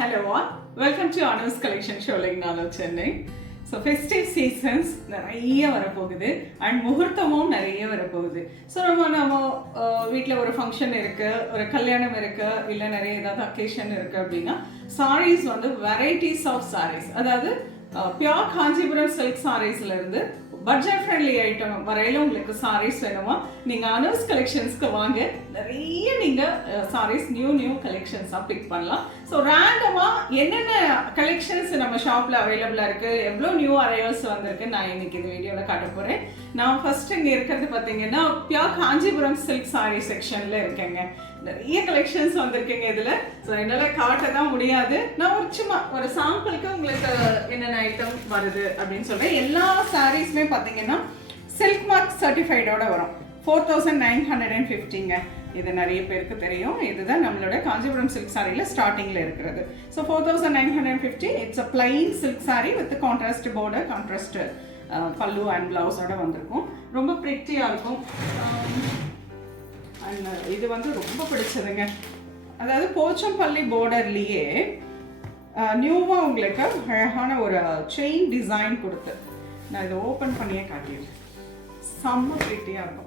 Hello all, welcome to Anu's Collection Showing Nalo Chennai. So festive seasons நிறைய வரப்போகுது and முகூர்த்தமும் நிறைய வரப்போகுது. So நம்ம வீட்டில் ஒரு ஃபங்க்ஷன் இருக்குது, ஒரு கல்யாணம் இருக்குது, இல்லை நிறைய ஏதாவது அக்கேஷன் இருக்குது அப்படின்னா சாரீஸ் வந்து வெரைட்டிஸ் ஆஃப் சாரீஸ், அதாவது பியோர் காஞ்சிபுரம் சில்க் சாரீஸ்லேருந்து பட்ஜெட் ஃப்ரெண்ட்லி ஐட்டம் வரையில உங்களுக்கு சாரீஸ் வேணுமா, நீங்கள் அனுஸ் கலெக்ஷன்ஸ்க்கு வாங்க. நிறைய நீங்கள் சாரீஸ் நியூ கலெக்ஷன்ஸாக பிக் பண்ணலாம். ஸோ ரேண்டமாக என்னென்ன கலெக்ஷன்ஸ் நம்ம ஷாப்பில் அவைலபிளாக இருக்குது, எவ்வளோ நியூ அரைவல்ஸ் வந்திருக்கு நான் இன்னைக்கு இந்த வீடியோவில் காட்ட போகிறேன். நான் ஃபர்ஸ்ட் இங்கே இருக்கிறது பார்த்தீங்கன்னா பியோர் காஞ்சிபுரம் சில்க் சாரீ செக்ஷனில் இருக்கேங்க. நிறைய கலெக்ஷன்ஸ் வந்திருக்குங்க இதில். ஸோ என்னால் காட்ட தான் முடியாது, நான் ஒரு சாம்பிளுக்கு உங்களுக்கு என்னென்ன ஐட்டம் வருது அப்படின்னு சொல்கிறேன். எல்லா சாரீஸுமே பார்த்தீங்கன்னா சில்க் மார்க் சர்டிஃபைடோட வரும். 4950ங்க. இது நிறைய பேருக்கு தெரியும். இதுதான் நம்மளோட காஞ்சிபுரம் சில்க் சாரியில் ஸ்டார்டிங்கில் இருக்கிறது. So 4950, it's a plain silk sorry with contrast border, contrast பல்லு அண்ட் பிளவுஸோட வந்திருக்கும். ரொம்ப ப்ரிட்டியாக இருக்கும். அண்ட் இது வந்து ரொம்ப பிடிச்சதுங்க. அதாவது போச்சம்பள்ளி பார்டர்லேயே நியூவாக உங்களுக்கு அழகான ஒரு செயின் டிசைன் கொடுத்து நான் இதை ஓப்பன் பண்ணியே காட்டிடுறேன். செம்ம ப்ரிட்டியாக இருக்கும்.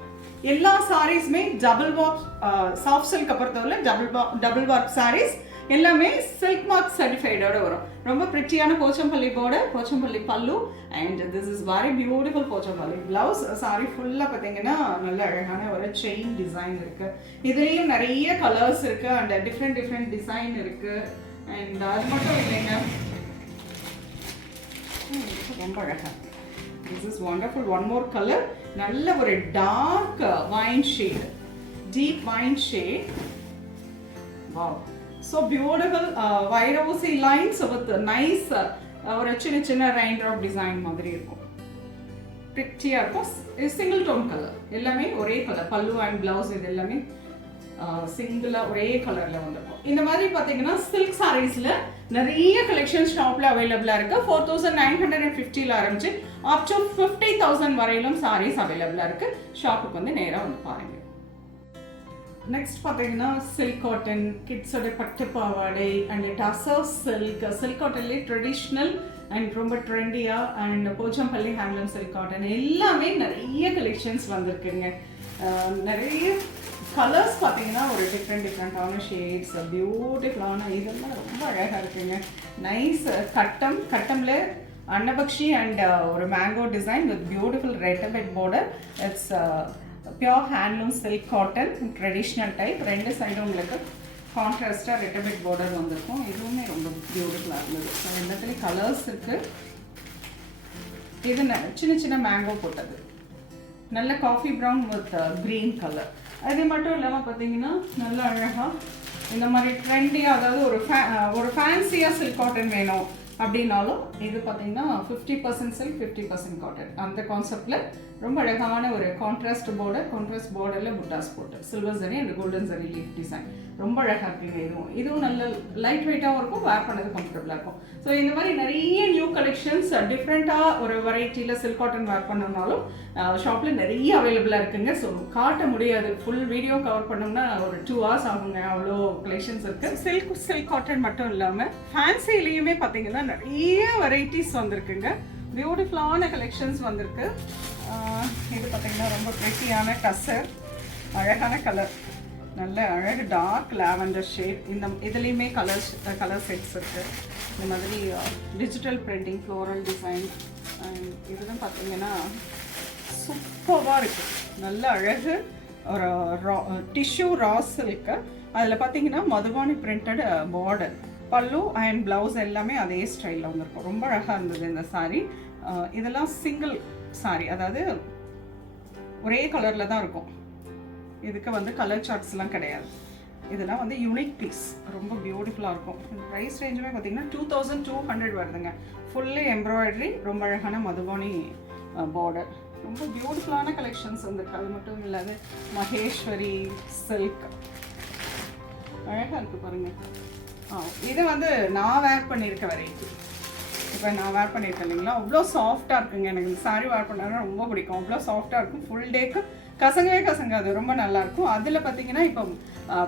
எல்லா சாரீஸுமே டபுள் வார்க் சாஃப்ட் சில்க் பொறுத்தவரை டபுள் வார்க் சாரீஸ் எல்லாமே சில்க் மார்க் சர்டிஃபைடோட வரும். ரொம்ப பிரிட்டியான போச்சம்பள்ளி பார்டர், போச்சம்பள்ளி பல்லு, and this is very beautiful Pochampalli blouse. Sorry ஃபுல்லாக பார்த்தீங்கன்னா நல்ல அழகான ஒரு செயின் டிசைன் இருக்கு. இதுலேயும் நிறைய கலர்ஸ் இருக்கு அண்ட் டிஃப்ரெண்ட் டிசைன் இருக்கு. அண்ட் அது மட்டும் இல்லைங்க, ரொம்ப அழகா this is wonderful. One more colour, நல்ல ஒரு dark wine shade, deep wine shade. Wow, so beautiful. வைரவுசி lines with nice ஒரு சின்ன ரெயின் ட்ராப் டிசைன் மாதிரி இருக்கும். பிரிட்டியாக இருக்கும். சிங்கிள் டோன் கலர், எல்லாமே ஒரே கலர். பல்லு அண்ட் பிளவுஸ் இது எல்லாமே சிங்கிளாக ஒரே கலரில் வந்திருக்கும். இந்த மாதிரி பார்த்தீங்கன்னா சில்க் சாரீஸில் நிறைய கலெக்ஷன் ஷாப்பில் அவைலபிளாக இருக்குது. 4950 ஆரம்பிச்சு அப் டு 50,000 வரையிலும் சாரீஸ் அவைலபிளாக இருக்குது. ஷாப்புக்கு வந்து நேராக வந்து பாருங்கள். நெக்ஸ்ட் பார்த்தீங்கன்னா சில்க் காட்டன், கிட்ஸோட பட்டு பாவாடை அண்ட் டசர் சில்க். சில்க் காட்டன்லேயே ட்ரெடிஷ்னல் அண்ட் ரொம்ப ட்ரெண்டியாக and Pochampally handloom silk cotton எல்லாமே நிறைய கலெக்ஷன்ஸ் வந்திருக்குங்க. நிறைய கலர்ஸ் பார்த்தீங்கன்னா ஒரு டிஃப்ரெண்டான ஷேட்ஸ், பியூட்டிஃபுல்லான இதெல்லாம் ரொம்ப அழகாக இருக்குங்க. நைஸ் கட்டமில் அன்னபக்ஷி அண்ட் ஒரு mango design with beautiful red bed border. It's pure handloom silk cotton traditional type. ரெண்டு சைடும் உங்களுக்கு கான்ட்ராஸ்டாக ரெட்டபெட் பார்டர் வந்திருக்கும். இதுவுமே ரொம்ப பியூட்டிஃபுல்லாக இருந்தது. ஸோ எல்லாத்துலேயும் கலர்ஸ் இருக்குது. இது சின்ன மேங்கோ போட்டது, நல்ல coffee brown with green colour. அது மட்டும் இல்லாமல் பார்த்தீங்கன்னா நல்ல அழகாக இந்த மாதிரி ட்ரெண்டியாக, அதாவது ஒரு ஃபேன்சியாக சில்க் காட்டன் வேணும் அப்படின்னாலும் இது பார்த்தீங்கன்னா 50% சில்க் 50% காட்டன் அந்த கான்செப்டில் ரொம்ப அழகான ஒரு கான்ட்ராஸ்ட் பார்டரில் புட்டாஸ் போட்டு silver zari and golden zari leaf design ரொம்ப அழகாக இருக்குங்க. இதுவும் நல்ல லைட் வெயிட்டாகவும் இருக்கும், வேர் பண்ணது கம்ஃபர்டபுளாக இருக்கும். ஸோ இந்த மாதிரி நிறைய நியூ கலெக்ஷன்ஸ் டிஃப்ரெண்ட்டாக ஒரு வெரைட்டியில் சில்க் காட்டன் வேர் பண்ணணும்னாலும் ஷாப்பில் நிறைய அவைலபிளாக இருக்குங்க. ஸோ காட்ட முடியாது, ஃபுல் வீடியோ கவர் பண்ணோம்னா ஒரு 2 hours ஆகுங்க, அவ்வளோ கலெக்ஷன்ஸ் இருக்குது. சில்க் காட்டன் மட்டும் இல்லாமல் ஃபேன்சிலையுமே பார்த்தீங்கன்னா நிறைய வெரைட்டிஸ் வந்திருக்குங்க. பியூட்டிஃபுல்லான கலெக்ஷன்ஸ் வந்திருக்கு. இது பார்த்தீங்கன்னா ரொம்ப பிரிட்டியான டசர், அழகான கலர், நல்ல அழகு டார்க் லாவெண்டர் ஷேட். இதுலேயுமே கலர் செட்ஸ் இருக்குது. இந்த மாதிரி டிஜிட்டல் பிரிண்டிங் ஃப்ளோரல் டிசைன். இதுதான் பார்த்தீங்கன்னா சூப்பராக இருக்குது. நல்ல அழகு ஒரு டிஷ்யூ ராஸ் சில்க்கு. அதில் பார்த்தீங்கன்னா மதுபானி பிரிண்டட் பார்டர், பல்லு அண்ட் பிளவுஸ் எல்லாமே அதே ஸ்டைலில் வந்திருக்கும். ரொம்ப அழகாக இருந்தது இந்த சாரீ. இதெல்லாம் சிங்கிள் சாரீ, அதாவது ஒரே கலரில் தான் இருக்கும். இதுக்கு வந்து கலர் சார்ட்ஸ்லாம் கிடையாது. இதெல்லாம் வந்து யூனிக் பீஸ், ரொம்ப பியூட்டிஃபுல்லாக இருக்கும். ப்ரைஸ் ரேஞ்சுமே பார்த்தீங்கன்னா 2200 வருதுங்க. ஃபுல்லி எம்ப்ராய்டரி, ரொம்ப அழகான மதுபானி பார்டர். ரொம்ப பியூட்டிஃபுல்லான கலெக்ஷன்ஸ் வந்திருக்கு. அது மட்டும் இல்லாத மகேஸ்வரி சில்க் அழகாக இருக்குது பாருங்கள். இது வந்து நான் வேர் பண்ணியிருக்க வெரைட்டி. இப்போ நான் வேர் பண்ணியிருக்கேன் இல்லைங்களா, அவ்வளோ சாஃப்டாக இருக்குங்க. எனக்கு இந்த சாரீ வேர் பண்ணாங்கன்னா ரொம்ப பிடிக்கும். அவ்வளோ சாஃப்டாக இருக்கும். ஃபுல் டேக்கு கசங்கவே கசங்காது, ரொம்ப நல்லாயிருக்கும். அதில் பார்த்தீங்கன்னா இப்போ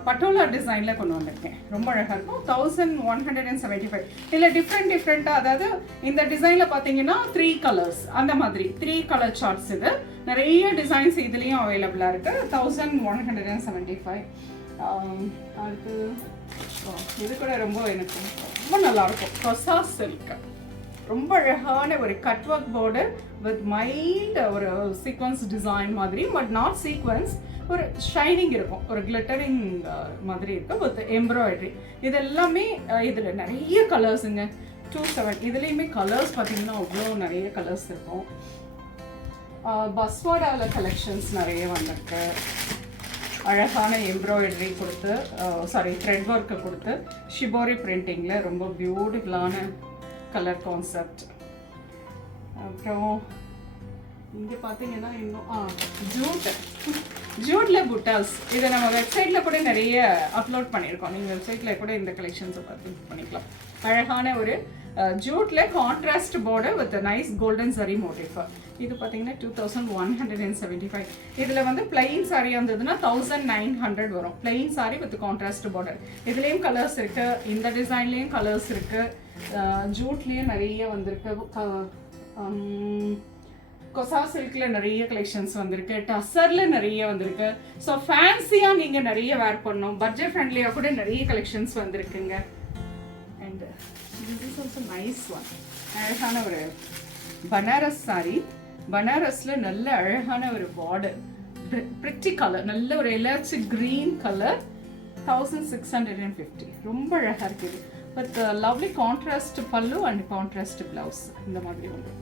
பட்டோலா டிசைனில் கொண்டு வந்திருக்கேன். ரொம்ப அழகாக இருக்கும். 1175. இதில் டிஃப்ரெண்ட்டாக, அதாவது இந்த டிசைனில் பார்த்தீங்கன்னா 3 கலர்ஸ் அந்த மாதிரி 3 கலர் சார்ட்ஸ். இது நிறைய டிசைன்ஸ் இதுலேயும் அவைலபிளாக இருக்குது. 1175. அடுத்து இது கூட ரொம்ப எனக்கு ரொம்ப நல்லாயிருக்கும். கொசா சில்க், ரொம்ப அழகான ஒரு cut work border with mild ஒரு சீக்வன்ஸ் டிசைன் மாதிரி, பட் நாட் சீக்வன்ஸ், ஒரு ஷைனிங் இருக்கும், ஒரு கிளிட்டரிங் மாதிரி இருக்கும் வித் எம்ப்ராய்டரி. இது எல்லாமே இதில் நிறைய கலர்ஸுங்க. 27 இதுலேயுமே கலர்ஸ் பார்த்தீங்கன்னா அவ்வளோ நிறைய கலர்ஸ் இருக்கும். பஸ்வாடாவில் கலெக்ஷன்ஸ் நிறைய வந்திருக்கு. அழகான எம்ப்ராய்டரி கொடுத்து, த்ரெட் ஒர்க்கை கொடுத்து ஷிபோரி பிரிண்டிங்கில் ரொம்ப பியூட்டிஃபுல்லான கலர் கான்செப்ட். அப்புறம் இங்கே பார்த்தீங்கன்னா இன்னும் ஜூட்டில் புட்டாஸ். இதை நம்ம வெப்சைட்டில் கூட நிறைய அப்லோட் பண்ணியிருக்கோம். நீங்கள் வெப்சைட்டில் கூட இந்த கலெக்ஷன்ஸை பார்த்து பண்ணிக்கலாம். அழகான ஒரு ஜூட்டில் contrast border with nice golden zari motif. இது பார்த்தீங்கன்னா 2175. இதில் வந்து பிளைன் சாரி வந்ததுன்னா 1900 வரும். Plain sorry with contrast border. இதுலேயும் கலர்ஸ் இருக்குது, இந்த டிசைன்லேயும் கலர்ஸ் இருக்குது. ஜூட்லேயும் நிறைய வந்திருக்கு. கொசா சில்கில் நிறைய கலெக்ஷன்ஸ் வந்திருக்கு. டசரில் நிறைய வந்திருக்கு. ஸோ ஃபேன்சியாக நீங்கள் நிறைய வேர் பண்ணணும், பட்ஜெட் ஃப்ரெண்ட்லியாக கூட நிறைய கலெக்ஷன்ஸ் வந்திருக்குங்க. And this is also nice one. அழகான ஒரு பனாரஸ் சாரி. பனாரஸில் நல்ல அழகான ஒரு பார்டர், பிரிட்டி கலர், நல்ல ஒரு எலர்ஜி க்ரீன் கலர். 1650. ரொம்ப அழகாக இருக்குது. வித் லவ்லி கான்ட்ராஸ்ட் பல்லு அண்ட் கான்ட்ராஸ்ட் ப்ளவுஸ். இந்த மாதிரி வந்துருக்கும்.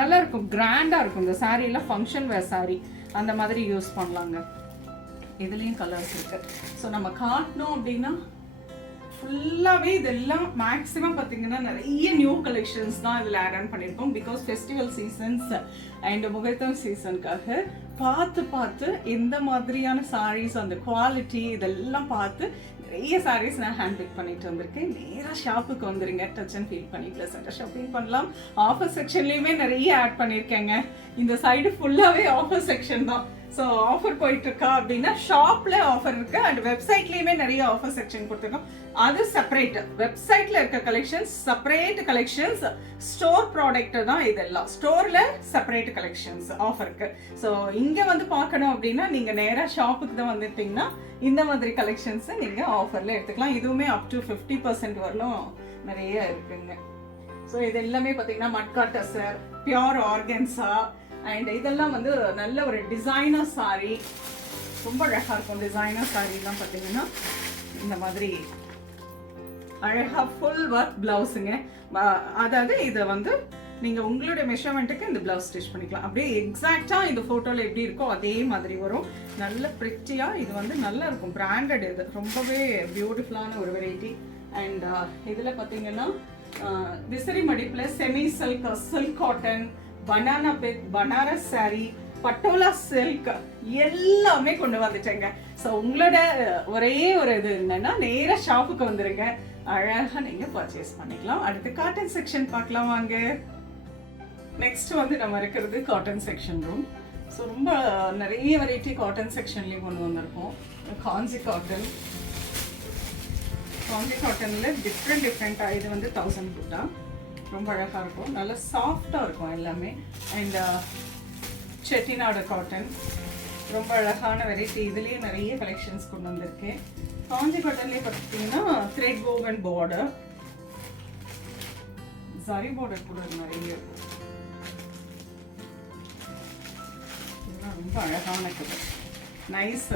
நல்லா இருக்கும், கிராண்டாக இருக்கும். இந்த சாரீலாம் ஃபங்க்ஷன் வேர் சாரீ அந்த மாதிரி யூஸ் பண்ணலாங்க. இதுலேயும் கலர்ஸ் இருக்குது. ஸோ நம்ம காட்டணும் அப்படின்னா ஃபுல்லாகவே இதெல்லாம் மேக்ஸிமம் பார்த்தீங்கன்னா நிறைய நியூ கலெக்ஷன்ஸ் தான் இதில் ஆட் ஆன் பண்ணியிருக்கோம். பிகாஸ் ஃபெஸ்டிவல் சீசன்ஸ் அண்ட் முகூர்த்தம் சீசனுக்காக பார்த்து எந்த மாதிரியான சாரீஸ், அந்த குவாலிட்டி இதெல்லாம் பார்த்து நிறைய சாரீஸ் நான் ஹேண்ட் பிக் பண்ணிட்டு வந்திருக்கேன். நேராக ஷாப்புக்கு வந்துருங்க, டச் அண்ட் ஃபீல் பண்ணி ப்ளசண்ட்டாக ஷாப்பிங் பண்ணலாம். ஆஃபர் செக்ஷன்லேயுமே நிறைய ஆட் பண்ணியிருக்கேங்க. இந்த சைடு ஃபுல்லாகவே ஆஃபர் செக்ஷன் தான். ஸோ ஆஃபர் போயிட்டு இருக்கா அப்படின்னா ஷாப்ல ஆஃபர் இருக்கு, அண்ட் வெப்சைட்லேயுமே நிறைய ஆஃபர் செக்ஷன் கொடுத்துருக்கோம். அது செப்பரேட். வெப்சைட்ல இருக்க collections separate collections, store product தான் இதெல்லாம். ஸ்டோர்ல செப்பரேட் கலெக்ஷன்ஸ் ஆஃபருக்கு. ஸோ இங்க வந்து பார்க்கணும் அப்படின்னா நீங்க நேராக ஷாப்புக்கு தான் வந்துட்டீங்கன்னா இந்த மாதிரி கலெக்ஷன்ஸ் நீங்க ஆஃபர்ல எடுத்துக்கலாம். இதுவுமே அப் டு 50% வரலும் நிறைய இருக்குங்க. ஸோ இது எல்லாமே பார்த்தீங்கன்னா matka tussar, pure organza, and இதெல்லாம் வந்து நல்ல ஒரு டிசைனர் சாரி. ரொம்ப அழகாக இருக்கும். டிசைனர் சாரீலாம் பார்த்தீங்கன்னா இந்த மாதிரி அழகாக ஃபுல் ஒர்க் ப்ளவுஸுங்க. அதாவது இதை வந்து நீங்கள் உங்களுடைய மெஷர்மெண்ட்டுக்கு இந்த ப்ளவுஸ் ஸ்டிச் பண்ணிக்கலாம். அப்படியே எக்ஸாக்டாக இந்த ஃபோட்டோவில் எப்படி இருக்கோ அதே மாதிரி வரும். நல்ல ப்ரிட்டியாக இது வந்து நல்லா இருக்கும். பிராண்டட் இது ரொம்பவே பியூட்டிஃபுல்லான ஒரு வெரைட்டி. அண்ட் இதில் பார்த்தீங்கன்னா விசிறி மடிப்பில் semi silk, silk cotton, banana pick, Banaras sari, Patola silk எல்லாமே கொண்டு வந்துட்டேங்க. ஸோ உங்களோட ஒரே ஒரு இது என்னன்னா நேராக ஷாப்புக்கு வந்துருங்க, அழகாக நீங்கள் பர்ச்சேஸ் பண்ணிக்கலாம். அடுத்து காட்டன் செக்ஷன் பார்க்கலாம் வாங்க. நெக்ஸ்ட் வந்து நம்ம இருக்கிறது காட்டன் செக்ஷன் ரூம். ஸோ ரொம்ப நிறைய வெரைட்டி காட்டன் செக்ஷன்லேயும் கொண்டு வந்திருக்கோம். காஞ்சி காட்டன், காஞ்சி காட்டனில் டிஃப்ரெண்ட்டாக இது வந்து 1000 புட்டா. ரொம்ப அழகாக இருக்கும், நல்லா சாஃப்டாக இருக்கும் எல்லாமே. அண்ட் செட்டிநாடு காட்டன் ரொம்ப அழகான வெரைட்டி. இதுலேயே நிறைய கலெக்ஷன்ஸ் கொண்டு வந்திருக்கேன். காஞ்சி காட்டன்லேயே பார்த்தீங்கன்னா த்ரெட் வோவன் பார்டர், சரி பார்டர் கூட நிறைய இருக்கும். ரொம்ப அழகான கலர், நைஸ்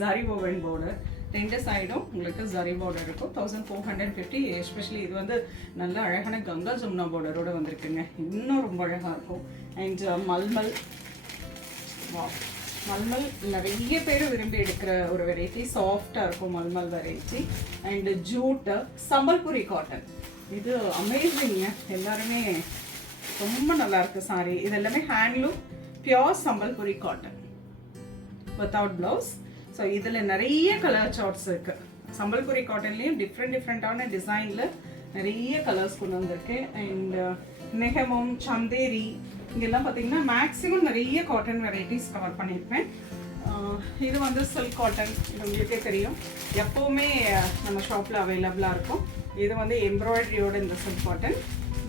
சரி வோவன் பார்டர். ரெண்டு சைடும் உங்களுக்கு ஜரி பார்டர் இருக்கும். 1450. எஸ்பெஷலி இது வந்து நல்ல அழகான கங்கா ஜமுனா பார்டரோட வந்திருக்குங்க. இன்னும் ரொம்ப அழகாக இருக்கும். அண்ட் மல்மல், மல்மல் நிறைய பேர் விரும்பி எடுக்கிற ஒரு வெரைட்டி. சாஃப்டாக இருக்கும் mulmul variety. And jute, Sambalpuri cotton, இது அமேசிங்க. எல்லாருமே ரொம்ப நல்லா இருக்கு சாரி. இது எல்லாமே handloom pure Sambalpuri cotton without blouse. So இதில் நிறைய கலர் சார்ட்ஸ் இருக்குது. சம்பல்புரி காட்டன்லேயும் டிஃப்ரெண்ட்டான டிசைனில் நிறைய கலர்ஸ் கொண்டு வந்திருக்கு. அண்ட் நெகமம், சந்தேரி, இங்கெல்லாம் பார்த்தீங்கன்னா மேக்ஸிமம் நிறைய காட்டன் வெரைட்டிஸ் கவர் பண்ணியிருப்பேன். இது வந்து சில்க் காட்டன், இது உங்களுக்கே தெரியும், எப்போவுமே நம்ம ஷாப்பில் அவைலபிளாக இருக்கும். இது வந்து எம்ப்ராய்டரியோட இந்த silk cotton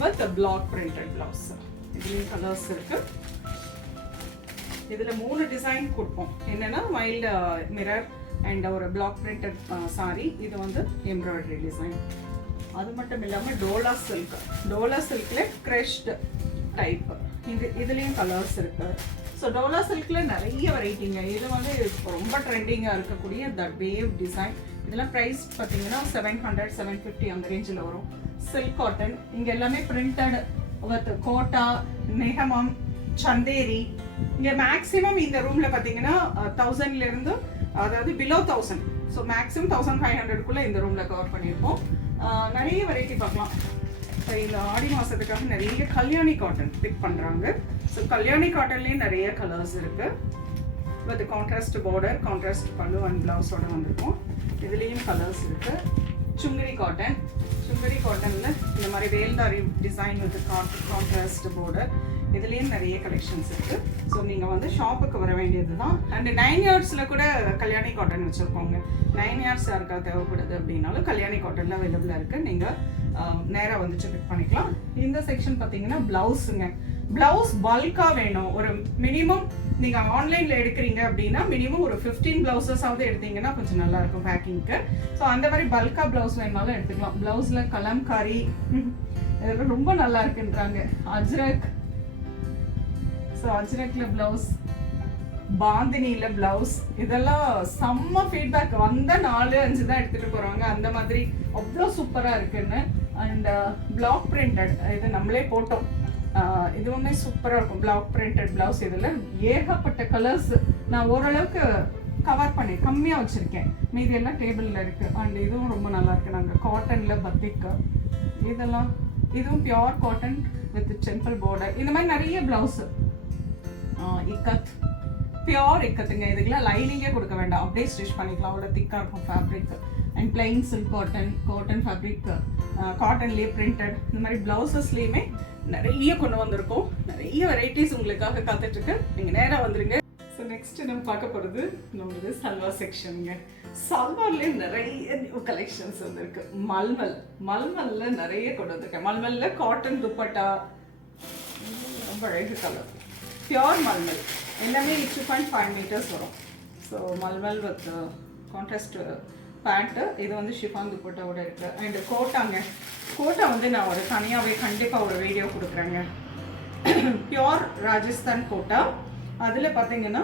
with block printed blouse. இதுலேயும் கலர்ஸ் இருக்குது. இதில் 3 டிசைன் கொடுப்போம். என்னென்னா மைல்டு மிரர் அண்ட் ஒரு பிளாக் பிரிண்டட் சாரி. இது வந்து எம்ப்ராய்டரி டிசைன். அது மட்டும் இல்லாமல் டோலா சில்கில் க்ரஷ்டு டைப். இதுலேயும் கலர்ஸ் இருக்குது. ஸோ டோலா சில்கில் நிறைய வெரைட்டிங்க. இது வந்து ரொம்ப ட்ரெண்டிங்காக இருக்கக்கூடிய த வேவ் டிசைன். இதெல்லாம் ப்ரைஸ் பார்த்தீங்கன்னா 700 750 அந்த ரேஞ்சில் வரும். சில்க் காட்டன் இங்கே எல்லாமே பிரிண்டட் வித் கோட்டா, நெஹமம், சந்தேரி. இங்கே மேக்ஸிமம் இந்த ரூமில் பார்த்தீங்கன்னா 1000லேருந்து, அதாவது பிலோ 1000, ஸோ மேக்ஸிமம் 1500க்குள்ளே இந்த ரூமில் கவர் பண்ணியிருப்போம். நிறைய வெரைட்டி பார்க்கலாம். சரி, இந்த ஆடி மாதத்துக்காக நிறைய கல்யாணி காட்டன் பிக் பண்ணுறாங்க. ஸோ கல்யாணி காட்டன்லேயும் நிறைய கலர்ஸ் இருக்குது. வித் கான்ட்ராஸ்ட் பார்டர், கான்ட்ராஸ்ட் பல்லு அண்ட் ப்ளவுஸோட வந்திருக்கும். இதுலேயும் கலர்ஸ் இருக்குது. சுங்கரி காட்டனில் இந்த மாதிரி வேல்தாரி டிசைன் வித் கான்ட்ராஸ்ட் பார்டர். இதுலேயும் நிறைய கலெக்ஷன்ஸ் இருக்குது. ஸோ நீங்கள் வந்து ஷாப்புக்கு வர வேண்டியது தான். அண்ட் 9 yardsல கூட கல்யாணி காட்டன் வச்சுருக்கோங்க. 9 yards யாருக்கா தேவைப்படுது அப்படின்னாலும் கல்யாணி காட்டனில் அவைலபிளாக இருக்குது. நீங்கள் நேராக வந்துட்டு பிக் பண்ணிக்கலாம். இந்த செக்ஷன் பார்த்தீங்கன்னா ப்ளவுஸுங்க. ப்ளவுஸ் பல்காக வேணும். ஒரு மினிமம் நீங்கள் ஆன்லைனில் எடுக்கிறீங்க அப்படின்னா மினிமம் ஒரு 15 ப்ளவுசஸாவது எடுத்தீங்கன்னா கொஞ்சம் நல்லாயிருக்கும் பேக்கிங்க்கு. ஸோ அந்த மாதிரி பல்காக ப்ளவுஸ் வேணுமாலும் எடுத்துக்கலாம். ப்ளவுஸில் கலம்காரி இதெல்லாம் ரொம்ப நல்லா இருக்குன்றாங்க. அஜ்ரக், ஸோ அஜ்ரக்கில் ப்ளவுஸ், பாந்தினியில் ப்ளவுஸ், இதெல்லாம் செம்ம ஃபீட்பேக். வந்த 4-5 தான் எடுத்துகிட்டு போகிறாங்க. அந்த மாதிரி அவ்வளோ சூப்பராக இருக்குன்னு. அண்ட் பிளாக் பிரிண்டட், இது நம்மளே போட்டோம். இதுவுமே சூப்பராக இருக்கும். Block printed blouse. இதில் ஏகப்பட்ட கலர்ஸ். நான் ஓரளவுக்கு கவர் பண்ணி கம்மியாக வச்சுருக்கேன். மீதி எல்லாம் டேபிளில் இருக்குது. அண்ட் இதுவும் ரொம்ப நல்லா இருக்குது. நாங்கள் காட்டனில் பத்திக்கு, இதுவும் pure cotton with temple border. இந்த மாதிரி நிறைய ப்ளவுஸு. இக்கத், பியோர் இக்கத்துங்க. இதுக்கெல்லாம் லைனிங்கே கொடுக்க வேண்டாம், அப்படியே ஸ்டிச் பண்ணிக்கலாம். அவ்வளோ திக்காக இருக்கும் fabric. And plain silk cotton fabric, காட்டன்லேயே பிரிண்டட். இந்த மாதிரி ப்ளவுசஸ்லேயுமே நிறைய கொண்டு வந்திருக்கோம். நிறைய வெரைட்டிஸ் உங்களுக்காக காத்துட்ருக்கு. நீங்கள் நேராக வந்துருங்க. ஸோ நெக்ஸ்ட்டு நம்ம பார்க்க போகிறது நம்மளது சல்வார் செக்ஷனுங்க. சல்வார்லேயே நிறைய நியூ கலெக்ஷன்ஸ் வந்துருக்கு. மல்மலில் நிறைய கொண்டு வந்திருக்கேன். மல்மலில் காட்டன் துப்பட்டா, ரொம்ப அழகு கலர். பியோர் மல்மல், எல்லாமே 2.5 meters வரும். So mulmul with contrast pant. இது வந்து ஷிஃபான் துப்பட்டாவோட இருக்குது. அண்ட் கோட்டா வந்து நான் ஒரு தனியாகவே கண்டிப்பாக ஒரு வீடியோ கொடுக்குறேங்க. பியோர் ராஜஸ்தான் கோட்டா. அதில் பார்த்தீங்கன்னா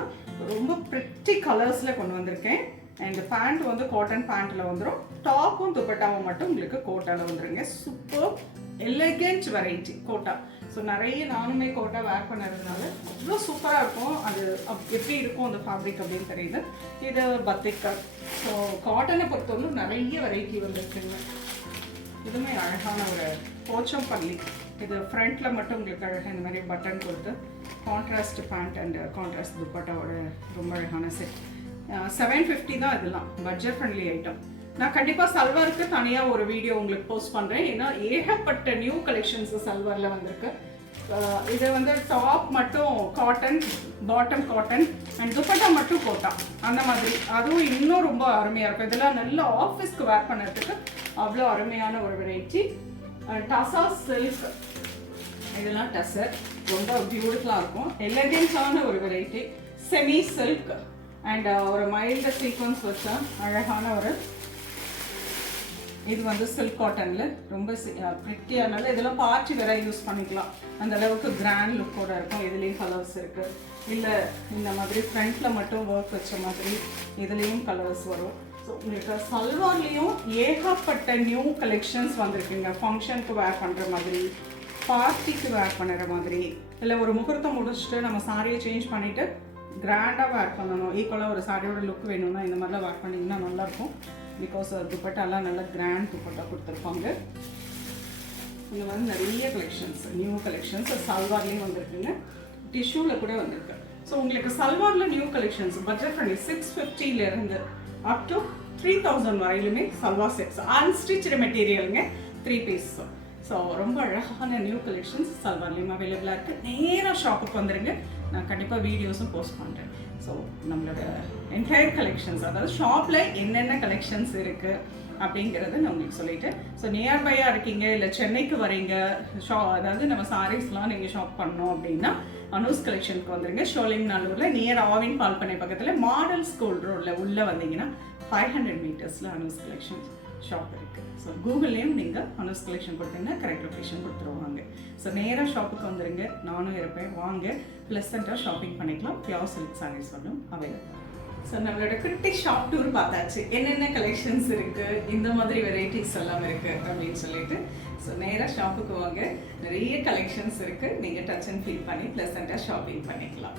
ரொம்ப ப்ரிட்டி கலர்ஸில் கொண்டு வந்திருக்கேன். அண்ட் பேண்ட் வந்து காட்டன் பேண்ட்டில் வந்துடும். டாப்பும் துப்பட்டாவும் மட்டும் உங்களுக்கு கோட்டாவில் வந்துடுங்க. Super elegant variety kota. So நிறைய நானுமே கோட்டா வேர் பண்ணுறதுனால அவ்வளோ சூப்பராக இருக்கும். அது எப்படி இருக்கும் அந்த ஃபேப்ரிக் அப்படின்னு தெரியுது. இது பத்திக்கர். ஸோ காட்டனை பொறுத்தவரை நிறைய வெரைட்டி வந்துருக்குங்க. இதுவுமே அழகான ஒரு போச்சம்பள்ளி. இது ஃப்ரண்ட்டில் மட்டும் உங்களுக்கு அழகாக இந்த மாதிரி பட்டன் கொடுத்து கான்ட்ராஸ்ட் பேண்ட் அண்ட் கான்ட்ராஸ்ட் துப்பட்டாவோட ரொம்ப அழகான செட். 750 தான். இதெல்லாம் பட்ஜெட் ஃப்ரெண்ட்லி ஐட்டம். நான் கண்டிப்பாக சல்வாருக்கு தனியாக ஒரு வீடியோ உங்களுக்கு போஸ்ட் பண்ணுறேன். ஏன்னா ஏகப்பட்ட நியூ கலெக்ஷன்ஸ் சல்வாரில் வந்திருக்கு. இது வந்து டாப் மட்டும் cotton, bottom cotton and dupatta மட்டும் கோட்டா, அந்த மாதிரி. அதுவும் இன்னும் ரொம்ப அருமையாக இருக்கும். இதெல்லாம் நல்ல ஆஃபீஸ்க்கு வேர் பண்ணுறதுக்கு அவ்வளோ அருமையான ஒரு வெரைட்டி. டசா சில்க், இதெல்லாம் டசர் ரொம்ப பியூட்டிஃபுல்லாக இருக்கும். எலகென்ஸான ஒரு வெரைட்டி. செமி சில்க் அண்ட் ஒரு மைல்டு சீக்வன்ஸ் வச்ச அழகான ஒரு, இது வந்து சில்க் காட்டனில் ரொம்ப ப்ரிட்டியானால இதெல்லாம் பார்ட்டி வேற யூஸ் பண்ணிக்கலாம். அந்த அளவுக்கு கிராண்ட் லுக்கோட இருக்கும். இதுலேயும் கலர்ஸ் இருக்குது. இல்லை இந்த மாதிரி ஃப்ரண்ட்டில் மட்டும் ஒர்க் வச்ச மாதிரி இதுலேயும் கலர்ஸ் வரும். ஸோ உங்களுக்கு சல்வார்லேயும் ஏகப்பட்ட நியூ கலெக்ஷன்ஸ் வந்திருக்குங்க. ஃபங்க்ஷனுக்கு வேர் பண்ணுற மாதிரி, பார்ட்டிக்கு வேர் பண்ணுற மாதிரி, இல்லை ஒரு முகூர்த்தம் முடிச்சுட்டு நம்ம சாரியை சேஞ்ச் பண்ணிவிட்டு கிராண்டாக வேர் பண்ணணும், ஈக்குவலாக ஒரு சாரியோட லுக் வேணும்னா இந்த மாதிரிலாம் வேர் பண்ணிங்கன்னா நல்லாயிருக்கும். பிகாஸ் துப்பட்டாலாம் நல்லா கிராண்ட் துப்பட்டா கொடுத்துருப்பாங்க. இந்த மாதிரி நிறைய கலெக்ஷன்ஸ், நியூ கலெக்ஷன்ஸ் சல்வார்லேயும் வந்திருக்குங்க. டிஷ்யூவில் கூட வந்திருக்கு. ஸோ உங்களுக்கு சல்வாரில் new collections budget friendly 650 up to 3000 வரையிலுமே சல்வார் செட்ஸ், அன்ஸ்டிச்டு மெட்டீரியலுங்க, 3 பீஸ். ஸோ ரொம்ப அழகான நியூ கலெக்ஷன்ஸ் சல்வார்லேயும் அவைலபிளாக இருக்குது. நேராக ஷாப்புக்கு வந்துடுங்க. நான் கண்டிப்பாக வீடியோஸும் போஸ்ட் பண்ணுறேன். ஸோ நம்மளோட என்டையர் கலெக்ஷன்ஸ், அதாவது ஷாப்பில் என்னென்ன கலெக்ஷன்ஸ் இருக்குது அப்படிங்கிறத நான் உங்களுக்கு சொல்லிட்டேன். ஸோ நியர்பையாக இருக்கீங்க, இல்லை சென்னைக்கு வரீங்க, அதாவது நம்ம சாரீஸ்லாம் நீங்கள் ஷாப் பண்ணோம் அப்படின்னா அனூஸ் கலெக்ஷனுக்கு வந்துருங்க. ஷோலிங் நல்லூரில் நியர் ஆவின் பால் பண்ணை பக்கத்தில் மாடல் ஸ்கூல் ரோடில் உள்ளே வந்தீங்கன்னா 500 மீட்டர்ஸில் அனூஸ் கலெக்ஷன் ஷாப் இருக்குது. ஸோ கூகுள்லேயும் நீங்கள் அனூஸ் கலெக்ஷன் கொடுத்தீங்கன்னா கரெக்ட் லொக்கேஷன் கொடுத்துருவாங்க. ஸோ நேராக ஷாப்புக்கு வந்துடுங்க, நானும் இருப்பேன், வாங்க ப்ளசண்ட்டாக ஷாப்பிங் பண்ணிக்கலாம். பியோர் சில்க் சாரீஸ் ஒன்றும் அவைலபிள். ஸோ நம்மளோட குட்டி ஷாப் டூர் பார்த்தாச்சு. என்னென்ன கலெக்ஷன்ஸ் இருக்குது, இந்த மாதிரி வெரைட்டிஸ் எல்லாம் இருக்குது அப்படின்னு சொல்லிட்டு. ஸோ நேராக ஷாப்புக்கு வாங்க, நிறைய கலெக்ஷன்ஸ் இருக்குது. நீங்கள் டச் அண்ட் ஃபீல் பண்ணி ப்ளசண்ட்டாக ஷாப்பிங் பண்ணிக்கலாம்.